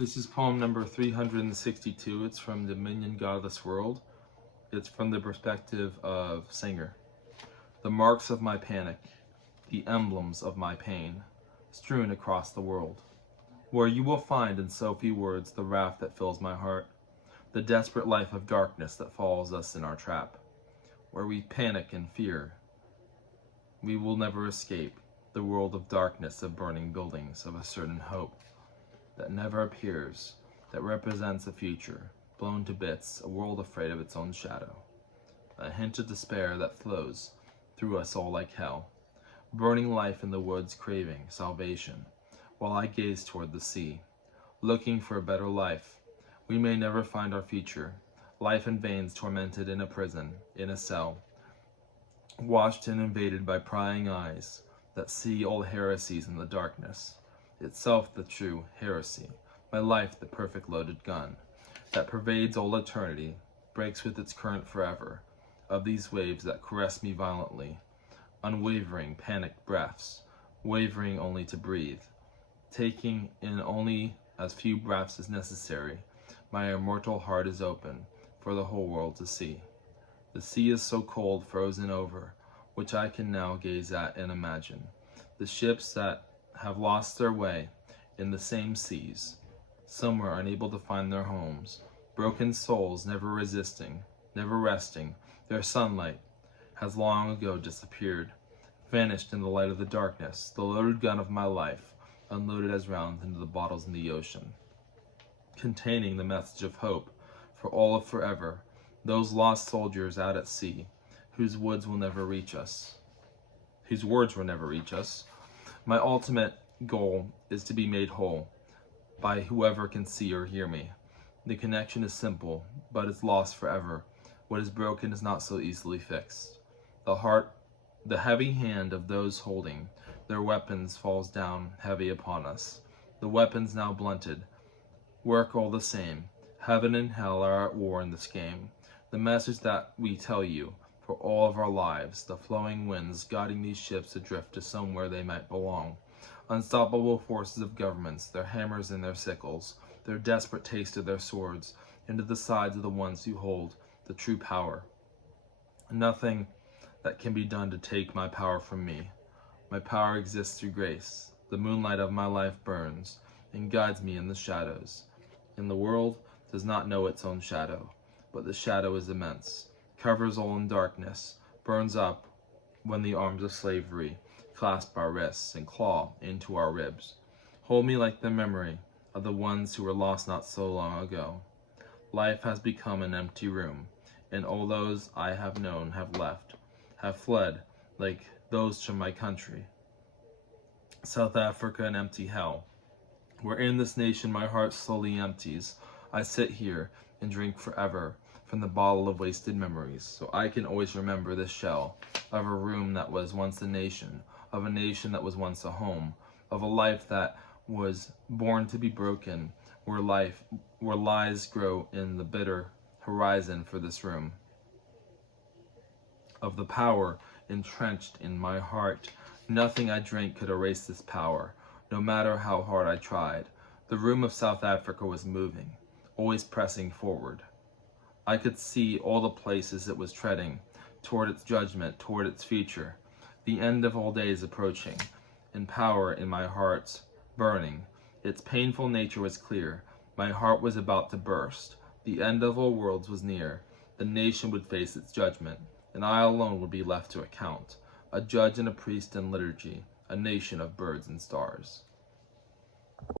This is poem number 362. It's from Dominion Godless World. It's from the perspective of Singer. The marks of my panic, the emblems of my pain, strewn across the world, where you will find in so few words the raft that fills my heart, the desperate life of darkness that follows us in our trap, where we panic and fear. We will never escape the world of darkness, of burning buildings, of a certain hope that never appears, that represents a future blown to bits, a world afraid of its own shadow, a hint of despair that flows through us all like hell, burning life in the woods, craving salvation, while I gaze toward the sea, looking for a better life. We may never find our future, life in veins tormented in a prison, in a cell, watched and invaded by prying eyes that see all heresies in the darkness, itself the true heresy, my life the perfect loaded gun, that pervades all eternity, breaks with its current forever, of these waves that caress me violently, unwavering panicked breaths, wavering only to breathe, taking in only as few breaths as necessary. My immortal heart is open for the whole world to see. The sea is so cold, frozen over, which I can now gaze at and imagine. The ships that have lost their way in the same seas, somewhere unable to find their homes, broken souls never resisting, never resting, their sunlight has long ago disappeared, vanished in the light of the darkness, the loaded gun of my life, unloaded as rounds into the bottles in the ocean, containing the message of hope for all of forever, those lost soldiers out at sea, whose woods will never reach us, whose words will never reach us. My ultimate goal is to be made whole by whoever can see or hear me. The connection is simple, but it's lost forever. What is broken is not so easily fixed. The heavy hand of those holding their weapons falls down heavy upon us. The weapons now blunted work all the same. Heaven and hell are at war in this game. The message that we tell you for all of our lives, the flowing winds guiding these ships adrift to somewhere they might belong. Unstoppable forces of governments, their hammers and their sickles, their desperate taste of their swords, into the sides of the ones who hold the true power. Nothing that can be done to take my power from me. My power exists through grace. The moonlight of my life burns and guides me in the shadows. And the world does not know its own shadow, but the shadow is immense, covers all in darkness, burns up when the arms of slavery clasp our wrists and claw into our ribs. Hold me like the memory of the ones who were lost not so long ago. Life has become an empty room, and all those I have known have left, have fled like those from my country. South Africa, an empty hell, where in this nation my heart slowly empties. I sit here and drink forever from the bottle of wasted memories, so I can always remember this shell of a room that was once a nation, of a nation that was once a home, of a life that was born to be broken, where lies grow in the bitter horizon for this room, of the power entrenched in my heart. Nothing I drank could erase this power, no matter how hard I tried. The room of South Africa was moving, always pressing forward. I could see all the places it was treading, toward its judgment, toward its future. The end of all days approaching, and power in my heart burning. Its painful nature was clear. My heart was about to burst. The end of all worlds was near. The nation would face its judgment, and I alone would be left to account. A judge and a priest in liturgy, a nation of birds and stars.